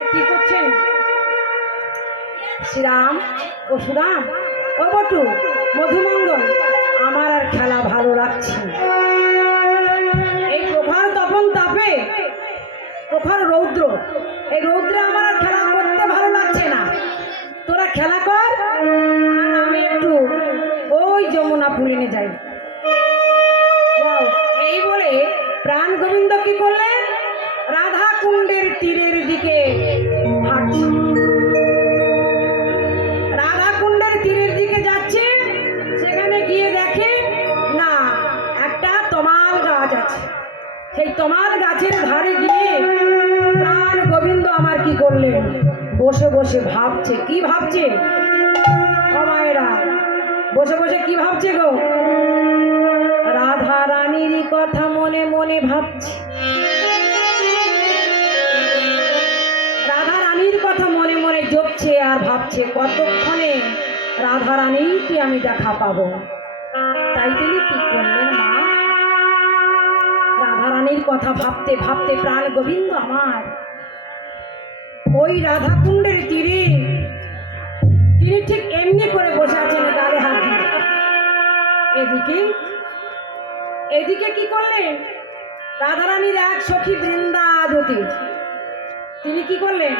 কি করছেন? শ্রীরাম ও সুরাম ও বটু মধুমঙ্গল, আমার আর খেলা ভালো লাগছে। এই প্রখর তপন তাপে, প্রখর রৌদ্র, এই রৌদ্রে আমার আর খেলা করতে ভালো লাগছে না। তোরা খেলা কর, আর আমি একটু ওই যমুনা পুলিনে যাই। এই বলে প্রাণ গোবিন্দ কি করলেন? রাধা কুণ্ডের তীরের দিকে হাঁটছে। রাধা কুণ্ডের তীরের দিকে যাচ্ছে, সেখানে গিয়ে দেখে না একটা তমাল গাছ আছে। সেই তমাল গাছের ধারে গিয়ে প্রাণ গোবিন্দ আমার কি করলেন? বসে বসে ভাবছে। কি ভাবছে? ও মায়েরা, বসে বসে কি ভাবছে গো? রাধা রানীর কথা মনে মনে ভাবছে। রাধা রানীর কথা মনে মনে জপছে আর ভাবছে কতক্ষণে রাধা রানীকে আমি দেখা পাবো। তাই তিনি কি করলেন মা? রাধা রানীর কথা ভাবতে ভাবতে প্রাণ গোবিন্দ আমার ওই রাধা কুণ্ডের তীরে তিনি ঠিক এমনি করে বসে আছেন, গালে হাত দিয়ে। এদিকে এদিকে কি করলেন? রাধা রানীর এক সখী বৃন্দাবতী, তিনি কি করলেন?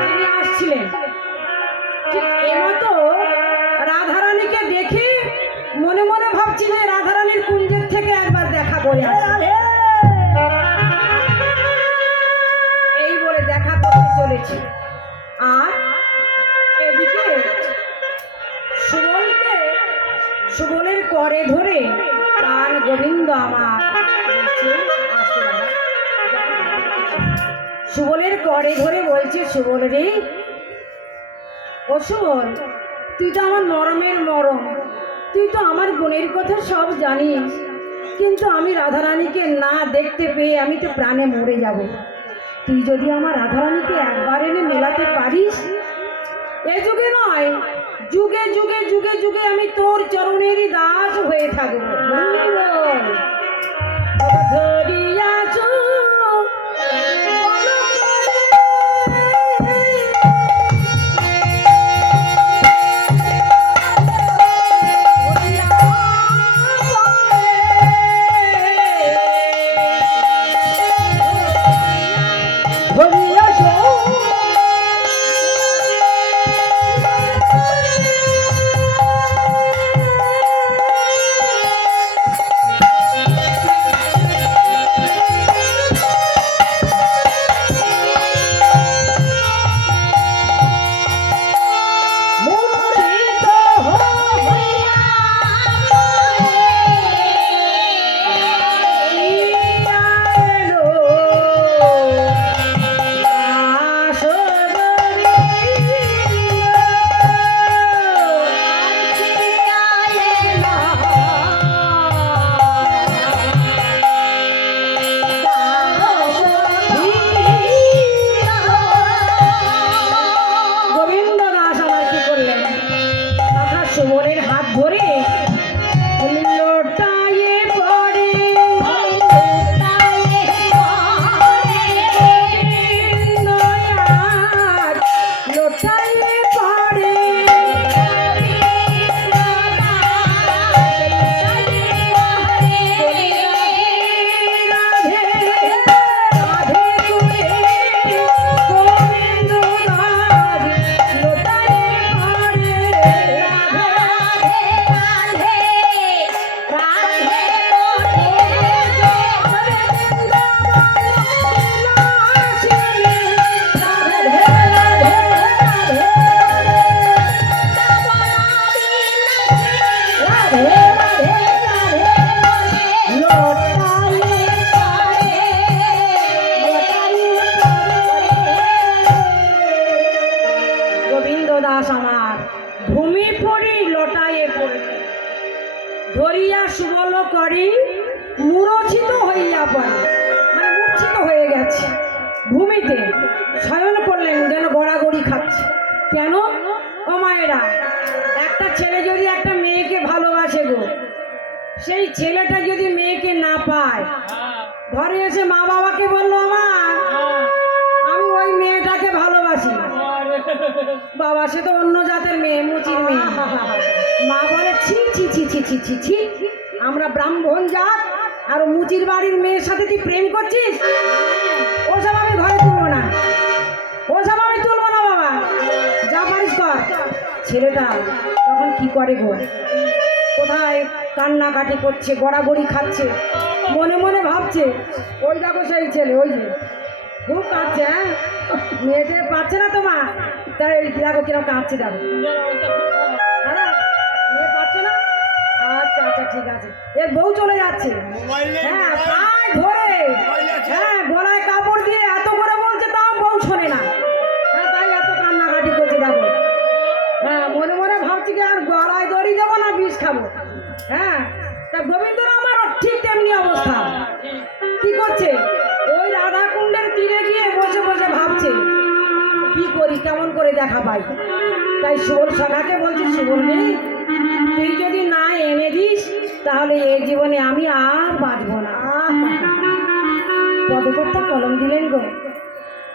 তিনি আসছিলেন। ঠিক এমতো রাধারানীকে দেখে মনে মনে ভাবছি যে রাধারানীর কুঞ্জের থেকে একবার দেখা করে আসে। এই বলে দেখা করতে চলেছে। আর এদিকে সুবলের করে ধরে প্রাণ গোবিন্দ আমার সুবলের করে ধরে বলছে, সুবল রে, ও সুবল, তুই তো আমার মরমের মরম, তুই তো আমার বোনের কথা সব জানিস, কিন্তু আমি রাধারানীকে না দেখতে পেয়ে আমি তো প্রাণে মরে যাব। তুই যদি আমার রাধারানীকে একবার এনে মেলাতে পারিস, এ যুগে নয়, যুগে যুগে যুগে যুগে আমি তোর চরণেরই দাস হয়ে থাকবো। ধরিয়া সুবল করি মূর্ছিত হইয়া পড়ে, মানে মূর্ছিত হয়ে গেছে, ভূমিতে শয়ন করলেন, যেন গড়াগড়ি খাচ্ছে। কেন? ও মায়েরা, একটা ছেলে যদি একটা মেয়েকে ভালোবাসে গো, সেই ছেলেটা যদি মেয়েকে না পায়, ঘরে এসে মা বাবাকে বললো, মা বাবা সে তো অন্য জাতের মেয়ে, মুচির মেয়ে। মা বলে ছি ছি ছি ছি ছি ছি ছি, আমরা ব্রাহ্মণ জাত আর মুচির বাড়ির মেয়ের সাথে তুই প্রেম করছিস? ওসব আমি ঘরে তুলবো না, ওসব আমি তুলবো না বাবা, যা পারিস কর। ছেলেটা তখন কি করে গো, কোথায় কান্নাকাটি করছে, গড়াগড়ি খাচ্ছে, মনে মনে ভাবছে ওই দেখো সেই ছেলে, ওই যে খুব কাঁদছে। হ্যাঁ, মেয়েকে পাচ্ছে না তো মা, তাই দেখো কিরকম কাঁদছে, দেখো। হ্যাঁ, মেয়ে পাচ্ছে না, আচ্ছা আচ্ছা ঠিক আছে, এর বউ চলে যাচ্ছে। হ্যাঁ, পায় ধরে, হ্যাঁ গলায় কাপড় দিয়ে এত করে বলছে, তাও বউ শোনে না। হ্যাঁ, তাই এত কান্নাকাটি করছে, দেখো। হ্যাঁ, মনে মনে ভাবছি কি আর গলায় দড়ি দেবো না বিষ খাবো। হ্যাঁ, তা গোবিন্দর আমার ঠিক তেমনি অবস্থা। কি করছে, ওই রাধা কুণ্ডের তীরে গিয়ে বসে বসে ভাবছে কি করি, কেমন করে দেখা পাই। তাই সুবল সখাকে বলছি, সুবলনি তুই যদি না এনে দিস তাহলে এই জীবনে আমি আর বাঁচবো না। পদকর্তা কলম দিলেন গো,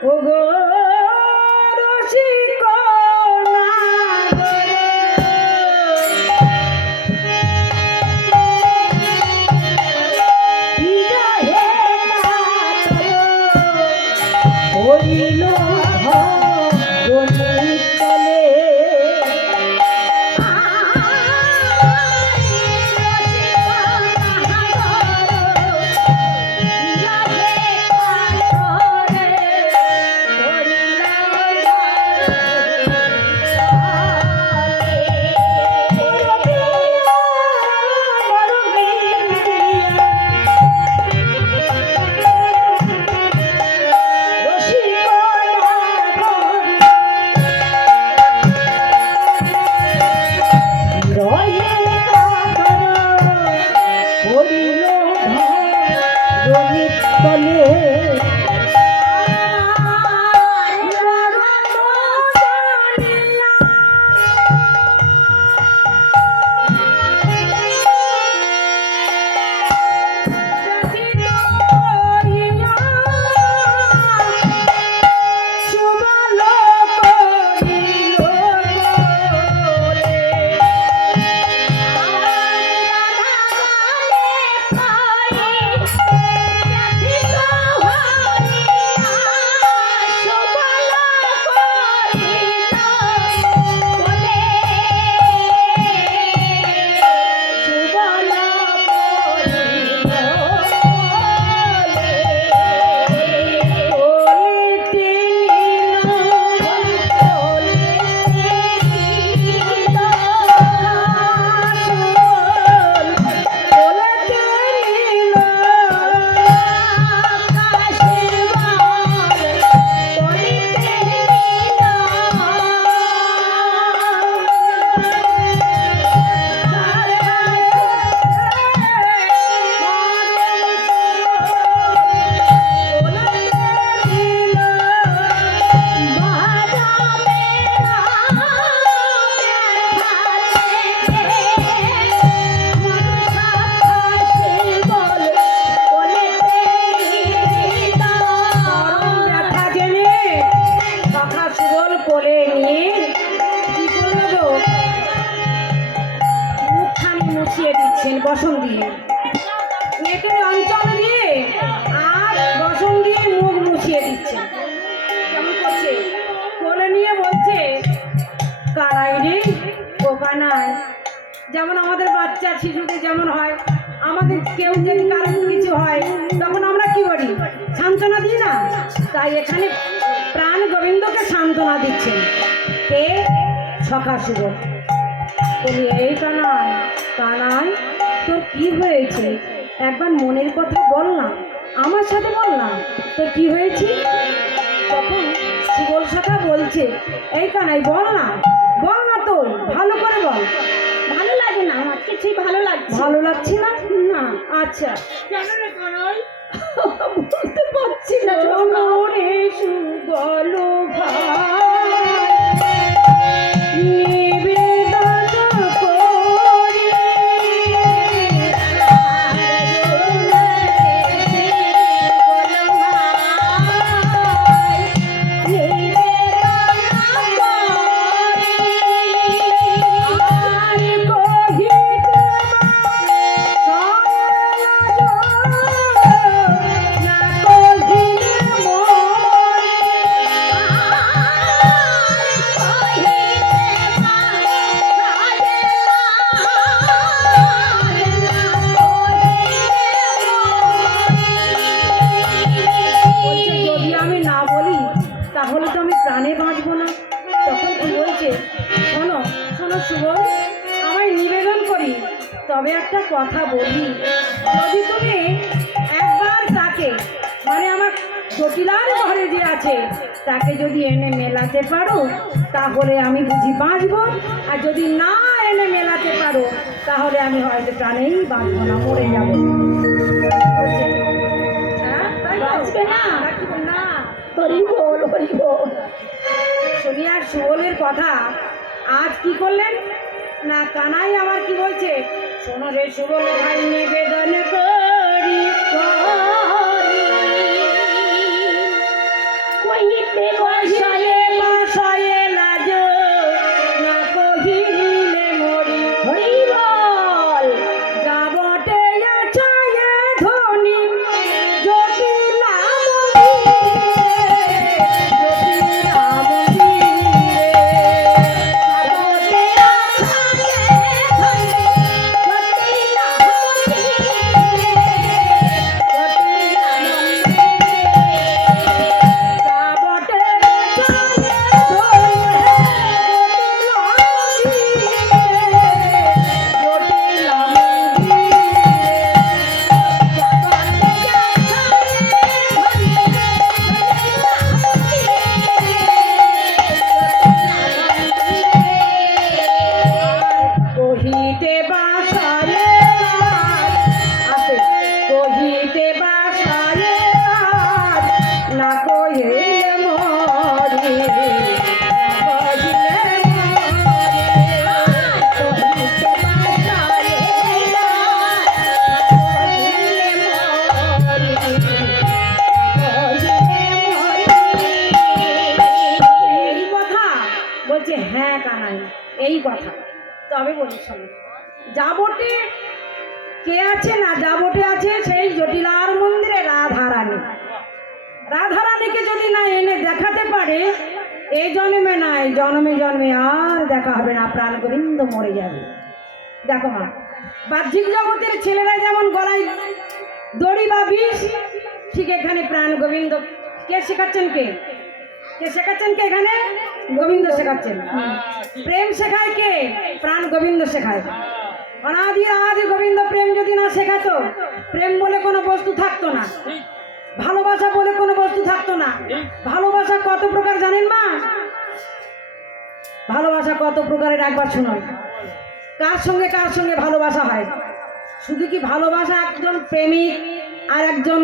ও গো রসিকনা হইল তলে বসন দিয়ে মেয়েকে অঞ্চল দিয়ে আর বসন দিয়ে মুখ মুছিয়ে দিচ্ছে। কেমন করছে, কোলে নিয়ে বলছে কানাই রে ও কানাই। যেমন আমাদের বাচ্চা শিশুদের যেমন হয়, আমাদের কেউ যদি কারো কিছু হয় তখন আমরা কি করি, সান্ত্বনা দিই না? তাই এখানে প্রাণ গোবিন্দকে সান্ত্বনা দিচ্ছেন কে, সখা সুবল। বলি এই কানাই, কানাই তোর কি হয়েছে, একবার মনের কথা বল না, আমার সাথে বল না, তোর কি হয়েছে? তখন সুবল সখা বলছে এই কানাই বল না, বল না, তোর ভালো করে বল। ভালো লাগে না আমার, কিছুই ভালো লাগছে, ভালো লাগছে না? না। আচ্ছা কেন রে কানাই? বলতে পারছি না রে সুবল ভাই। তবে একটা কথা বলি, যদি তুমি একবার তাকে মানে আমার জটিলার ঘরে যে আছে তাকে যদি এনে মেলাতে পারো তাহলে আমি বুঝি বাঁচবো, আর যদি না এনে মেলাতে পারো তাহলে আমি হয়তো প্রাণেই বাঁচবো না, মরে যাবো। হ্যাঁ, তাই তো? বাঁচবে না? না, হরি বল, হরি বল। সোনিয়ার সুবলের কথা আজ কি করলেন না, কানাই আমার কি বলছে, শোনো রে সুবল ভাই নিবেদন করি কইতে বসায়ে বসায়ে লাজ না কহিলে মরি, হরি বল। যাবটে আছায়ে ধনি জটিলা মন্দিরে, জটিলা মন্দিরে। যাবতে আছায়ে ধনি জটিলা কহিতে বাসায়ে আছে, কহিতে বাসায়ে না কহিলে মরি, না কহিলে এই কথা বলছে। হ্যাঁ কানাই, এই কথা। তবে বলি শোনো, যাবটে কে আছে না, যাবটে আছে সেই জটিলার মন্দিরে রাধারানী। রাধারানীকে যদি না এনে দেখাতে পারে এই জন্মে নাই, জন্মে জন্মে আর দেখা হবে না, প্রাণ গোবিন্দ মরে যাবে। দেখো মা, বাহ্যিক জগতের ছেলেরা যেমন গলায় দড়ি বা বিষ, ঠিক এখানে প্রাণ গোবিন্দ কে শেখাচ্ছেন, কে কে শেখাচ্ছেন, কে এখানে গোবিন্দ শেখাচ্ছেন। প্রেম শেখায় কে, প্রাণ গোবিন্দ শেখায়। অনাদি আদি গোবিন্দ প্রেম যদি না শেখাতো, প্রেম বলে কোনো বস্তু থাকতো না, ভালোবাসা বলে কোনো বস্তু থাকতো না। ভালোবাসা কত প্রকার জানেন মা? ভালোবাসা কত প্রকারের একবার শুনুন। কার সঙ্গে ভালোবাসা হয়? শুধু কি ভালোবাসা একজন প্রেমিক আর একজন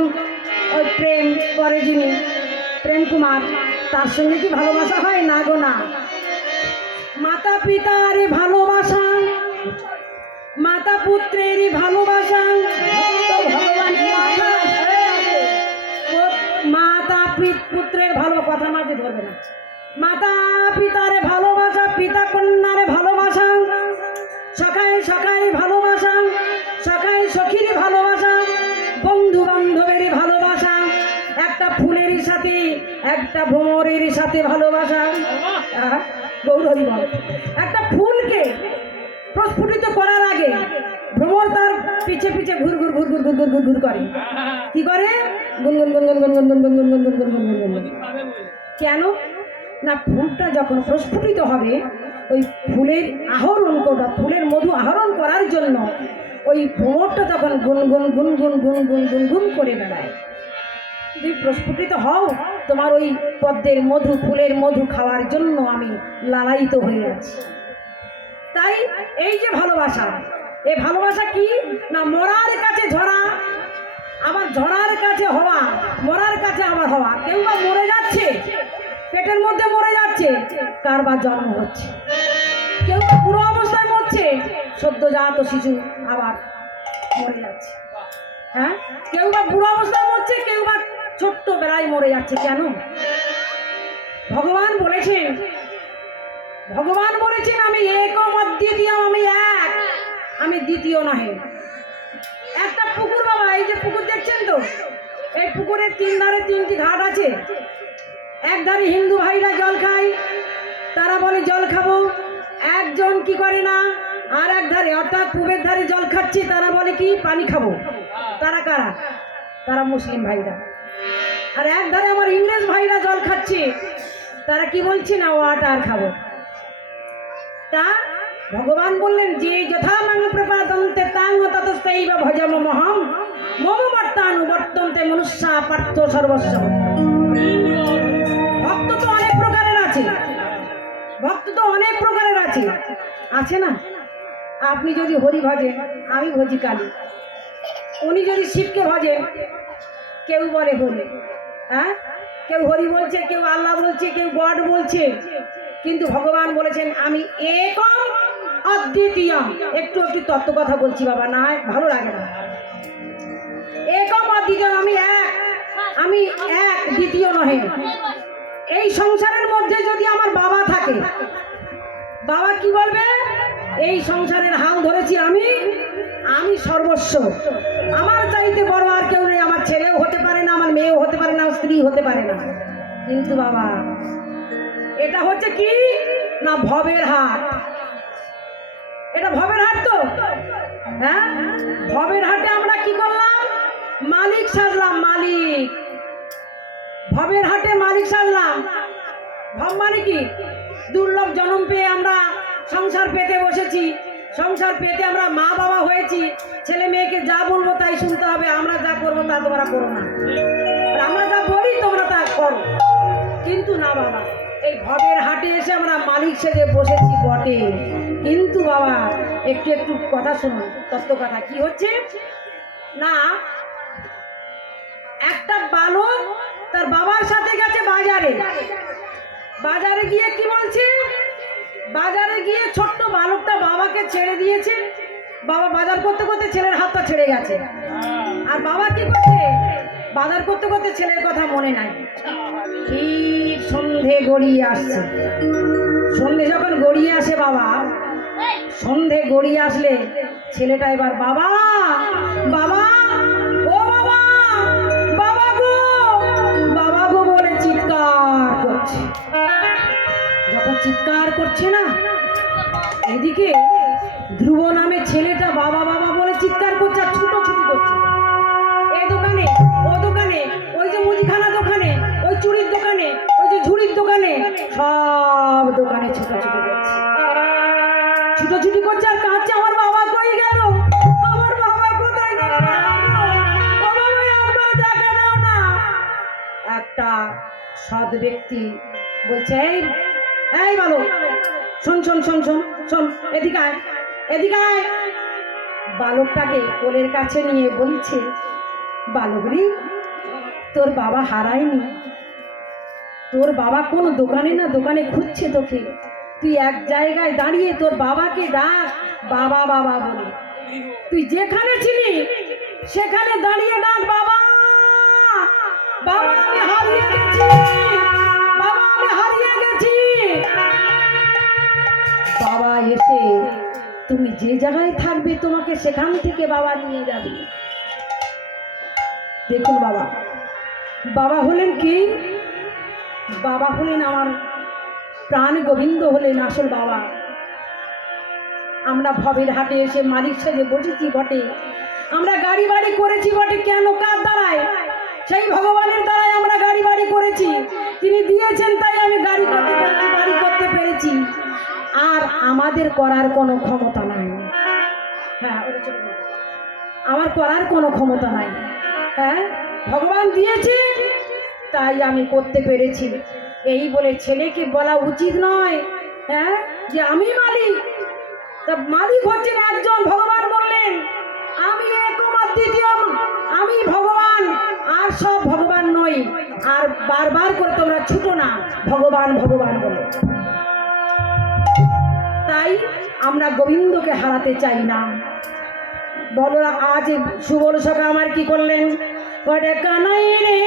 ওই প্রেম করে যিনি প্রেম কুমার, তার সঙ্গে কি ভালোবাসা হয়? না গো না। মাতা পিতার ভালোবাসা, মাতা পুত্রের ভালোবাসা, মাতা পুত্রের ভালো কথা মাঝে ধরবে না। মাতা পিতার ভালোবাসা, পিতা কন্যার ভালোবাসা, সখাই সখাই ভালোবাসা, সখাই সখীর ভালোবাসা, বন্ধু বান্ধবের ভালোবাসা, একটা ফুলের সাথে একটা ভ্রমরের সাথে ভালোবাসা। গৌরী বল, একটা ফুলকে প্রস্ফুটিত করার আগে ভ্রমর তার পিছে পিছে ঘুর ঘুর ঘুর ঘুর ঘুর ঘুর ঘুর ঘুর করে, কি করে? গুনগুন গুনগুন গুনগুন গুনগুন গুনগুন গুনগুন গুনগুন গুনগুন। কেন না, ফুলটা যখন প্রস্ফুটিত হবে ওই ফুলের আহরণ করা, ফুলের মধু আহরণ করার জন্য ওই ভ্রমরটা তখন গুনগুন গুনগুন গুনগুন গুনগুন করে বেড়ায়। তুমি প্রস্ফুটিত হও, তোমার ওই পদ্মের মধু, ফুলের মধু খাওয়ার জন্য আমি লালায়িত হয়ে আছি। তাই এই যে ভালোবাসা, এই ভালোবাসা কি না, মরার কাছে ঝরা, আবার ঝরার কাছে হওয়া, মরার কাছে আবার হওয়া। কেউ বা মরে যাচ্ছে, পেটের মধ্যে মরে যাচ্ছে, কারবার জন্ম হচ্ছে। কেউ বা পুরো অবস্থায় মরছে, সদ্যজাত শিশু আবার মরে যাচ্ছে। হ্যাঁ, কেউ বা বুড়ো অবস্থায় মরছে, কেউ বা ছোট্ট বেলায় মরে যাচ্ছে। কেন? ভগবান বলেছেন, ভগবান বলেছেন আমি একম অদ্বিতীয়, আমি এক, আমি দ্বিতীয় নহে। একটা পুকুর বাবা, এই যে পুকুর দেখছেন তো, এই পুকুরের তিন ধারে তিনটি ঘাট আছে। এক ধারে হিন্দু ভাইরা জল খায়, তারা বলে জল খাবো। একজন কি করে না, আর এক ধারে অর্থাৎ পূবের ধারে জল খাচ্ছে, তারা বলে কি পানি খাবো। তারা কারা? তারা মুসলিম ভাইরা। আর এক ধারে আমার ইংরেজ ভাইরা জল খাচ্ছে, তারা কি বলছে না ওয়াটার খাবো। তা ভগবান বললেন যে যথা মাং প্রপাদন্তে তাং ততস্যৈব ভজম মহম মম বর্তানুবর্তন্তে মনুষ্যা পার্থ সর্বস্ব। ভক্ত তো অনেক প্রকারের আছে, ভক্ত তো অনেক প্রকারের আছে, আছে না? আপনি যদি হরি ভজেন, আমি ভজি কালী। উনি যদি শিবকে ভজেন, কেউ বলে হরি, হ্যাঁ, কেউ হরি বলছে, কেউ আল্লাহ বলছে, কেউ গড বলছে, কিন্তু ভগবান বলেছেন আমি একম অদ্বিতীয়ম। একটু একটু তত্ত্ব কথা বলছি বাবা, না হয় ভালো লাগে না। একম অদ্বিতীয়ম, আমি এক, দ্বিতীয় নহে। এই সংসারের মধ্যে যদি আমার বাবা থাকে, বাবা কি বলবে? এই সংসারের হাল ধরেছি আমি, আমি সর্বস্ব, আমার চাইতে বড় আর কেউ নেই। আমার ছেলেও হতে পারে না, আমার মেয়েও হতে পারে না, স্ত্রী হতে পারে না। কিন্তু বাবা, এটা হচ্ছে কি না ভবের হাট। এটা ভবের হাট তো, হ্যাঁ, ভবের হাটে আমরা কি করলাম? মালিক সাজলাম, মালিক। ভবের হাটে মালিক সাজলাম। ভব মানে কি? দুর্লভ জন্ম পেয়ে আমরা সংসার পেতে বসেছি, সংসার পেতে আমরা মা বাবা হয়েছি। ছেলে মেয়েকে যা বলবো তাই শুনতে হবে, আমরা যা করবো তা তোমরা করো না, আর আমরা যা বলি তোমরা তা করো। কিন্তু না বাবা, এই ভবের হাটে এসে আমরা মালিক সেজে বসেছি বটে, কিন্তু বাবা একটু একটু কথা শুনুন, তত্ত্ব কথা। কি হচ্ছে না, একটা বালক তার বাবার সাথে গেছে বাজারে। বাজারে গিয়ে কি বলছে? বাজারে গিয়ে ছোট্ট বালকটা বাবাকে ছেড়ে দিয়েছে। বাবা বাজার করতে করতে ছেলের হাতটা ছেড়ে গেছে। আর বাবা কি করছে? বাজার করতে করতে ছেলের কথা মনে নাই। ঠিক সন্ধে গড়িয়ে আসছে। সন্ধে যখন গড়িয়ে আসে বাবা, সন্ধে গড়িয়ে আসলে ছেলেটা এবার বাবা বাবা ও বাবা বাবা গো বাবা গো বলে চিৎকার করছে। যখন চিৎকার করছে না, এদিকে ধ্রুব নামে ছেলেটা বাবা বাবা বলে চিৎকার করছে আর ছুটোছুটি করছে। এই দোকানে, ও দোকানে, ওই যে মুদিখানা দোকানে, ওই চুড়ির দোকানে, ওই যে ঝুড়ির দোকানে, সব দোকানে ছুটোছুটি করছে। ছুটোছুটি করছে আর কাঁদছে, আমার বাবা কই গেল, আমার বাবা কোথায় গেল, ও বাবা একবার দেখা দাও না। একটা সৎ ব্যক্তি বলছে, এই বলো, শোন শোন শোন শোন শোন, এদিকে আয়, এদিকে আয়। বালকটাকে কোলের কাছে নিয়ে বলছে, বালকরি তোর বাবা হারায়নি, তোর বাবা কোন দোকানে না দোকানে খুঁজছে তোকে, তুই এক জায়গায় দাঁড়িয়ে তোর বাবাকে ডাক বাবা বাবা বলে। তুই যেখানে ছিলি সেখানে দাঁড়িয়ে ডাক বাবা বাবা, আমি হারিয়ে গেছি, বাবা আমি হারিয়ে গেছি। বাবা এসে তুমি যে জায়গায় থাকবে তোমাকে সেখান থেকে বাবা নিয়ে যাবে। দেখুন বাবা, বাবা হলেন কি? বাবা হলেন আমার প্রাণ গোবিন্দ, হলেন আসল বাবা। আমরা ভবের হাটে এসে মালিক সেজে বসেছি বটে, আমরা গাড়ি বাড়ি করেছি বটে, কেন কার দ্বারায়? সেই ভগবানের দ্বারাই আমরা গাড়ি বাড়ি করেছি, তিনি দিয়েছেন তাই আমি গাড়ি করতে পেরেছি, বাড়ি করতে পেরেছি। আর আমাদের করার কোনো ক্ষমতা নাই। হ্যাঁ, আমার করার কোনো ক্ষমতা নাই। হ্যাঁ, ভগবান দিয়েছে তাই আমি করতে পেরেছি। এই বলে ছেলেকে বলা উচিত নয়, হ্যাঁ, যে আমি মালিক। তা মালিক হচ্ছেন একজন, ভগবান বললেন আমি একম অদ্বিতীয়ম, আমি ভগবান, আর সব ভগবান নই। আর বারবার করে তোমরা ছুটো না ভগবান ভগবান বলে। তাই আমরা গোবিন্দকে হারাতে চাই না। বলো আজ সুবল সখা আমার কি করলেন? বলে কানাই রে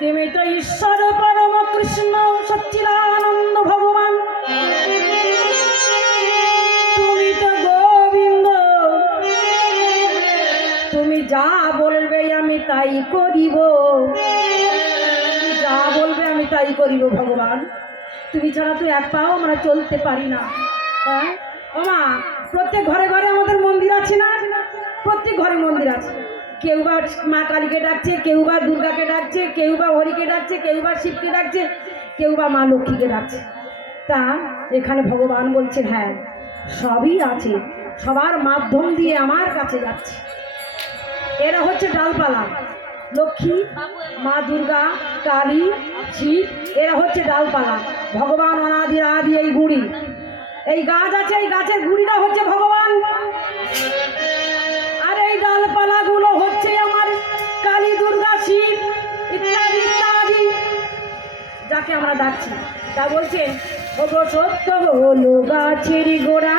তুমি তো ঈশ্বর পরম কৃষ্ণ সচ্চিদানন্দ ভগবান, তুমি তো গোবিন্দ, তুমি যা বলবে আমি তাই করিব, যা বলবে আমি তাই করিব ভগবান। তুমি ছাড়া তো এক পাও আমরা চলতে পারি না। হ্যাঁ ও মা, প্রত্যেক ঘরে ঘরে আমাদের মন্দির আছে না? প্রত্যেক ঘরে মন্দির আছে। কেউ বা মা কালীকে ডাকছে, কেউ বা দুর্গাকে ডাকছে, কেউ বা হরিকে ডাকছে, কেউ বা শিবকে ডাকছে, কেউ বা মা লক্ষ্মীকে ডাকছে। তা এখানে ভগবান বলছেন হ্যাঁ সবই আছে, সবার মাধ্যম দিয়ে আমার কাছে যাচ্ছে। এরা হচ্ছে ডালপালা, লক্ষ্মী, মা দুর্গা, কালী, শিব, এরা হচ্ছে ডালপালা। ভগবান অনাদি আদি এই গুড়ি, এই গাছ আছে, এই গাছের গুড়িটা হচ্ছে ভগবান। আর এই ডালপালাগুলো হচ্ছে আমার কালী, দুর্গা, শিব ইত্যাদি ইত্যাদি, যাকে আমরা ডাকছি। তা বলছে ওগো সত্য হলো গাছের গোড়া,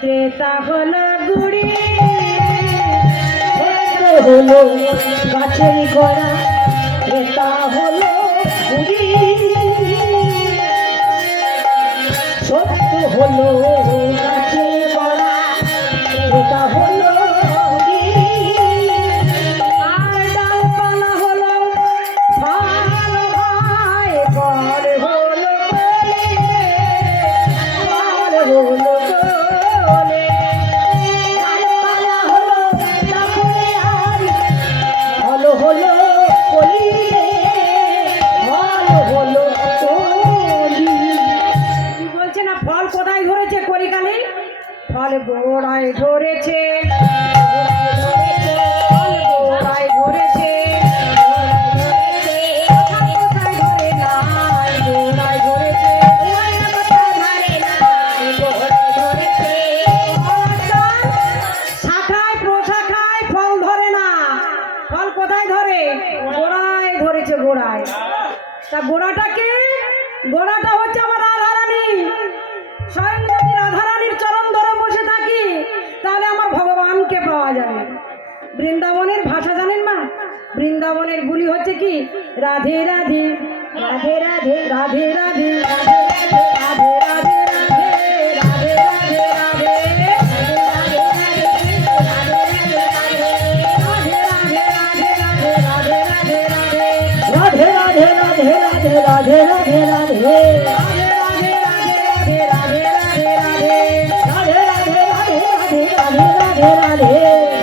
ত্রেতা হলো গুড়ি, হলো গাছের গোড়া, ত্রেতা হলো গুড়ি, সত্য হলো গাছের গোড়া, ত্রেতা হলো গুড়ি, আর ডালপালা হলো ভালো ভাই, বর হলো বলে, বর হলো বলে, ডালপালা হলো তারপরে আর ভালো হলো বলি রে, ভালো হলো বলি। কি বলছে না ফল কোথায় ধরেছে কলিকালে? ফল গোড়ায় ধরেছে, ফল গোড়ায় ধরেছে, কোথায় ধরে নাই, গোড়ায় ধরেছে, শাখায় প্রশাখায় ফল ধরে না, ফল কোথায় ধরে? গোড়ায় ধরেছে, গোড়ায়। তা গোড়াটাকে, গোড়াটা হচ্ছে আমার রাধারানী। স্বয়ং যদি রাধারানীর চরণ ধরে বসে থাকি তাহলে আমার ভগবানকে পাওয়া যাবে। বৃন্দাবনের ভাষা জানেন মা? বৃন্দাবনের বুলি হচ্ছে কি রাধে রাধে রাধে রাধে রাধে রাধে রাধে রাধে রাধে রাধে রাধে রাধে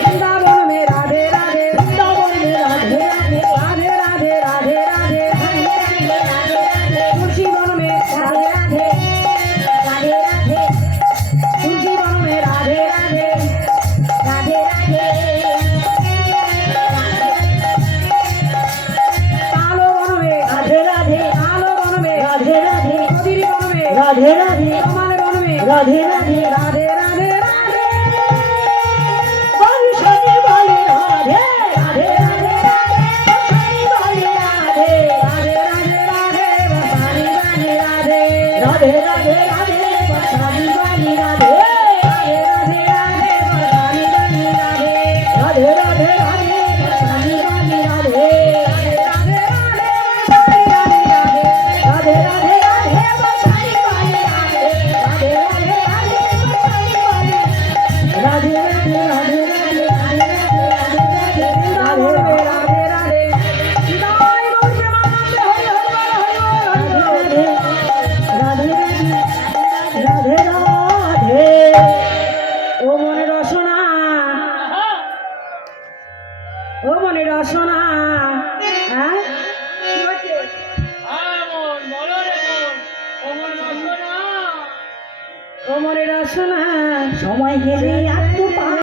वृंदावन में राधे राधे, वृंदावन में राधे राधे राधे राधे राधे राधे, तुलसी वन में राधे राधे राधे राधे, तुलसी वन में राधे राधे राधे राधे, कालो वन में राधे राधे, कालो वन में राधे राधे, कबीर वन में राधे राधे, कमल वन में राधे राधे राधे राधे राधे, बंसरी वाली राधे राधे राधे राधे, बंसरी वाली राधे राधे राधे राधे, बंसरी वाली राधे राधे राधे राधे, बंसरी वाली राधे राधे राधे राधे, बंसरी वाली राधे राधे राधे राधे, बंसरी वाली राधे राधे राधे राधे, बंसरी वाली राधे राधे राधे राधे, बंसरी वाली राधे राधे राधे राधे, बंसरी वाली राधे राधे राधे राधे राधे राधे वृंदावन में राधे राधे, सीताई गौर प्रेमानंद हरि हरि हरि राधे राधे राधे राधे। ও মনে রসনা, ও মনে রসনা, হ্যাঁ কি হচ্ছে? ও মনে রসনা, সময় গেলে আর তো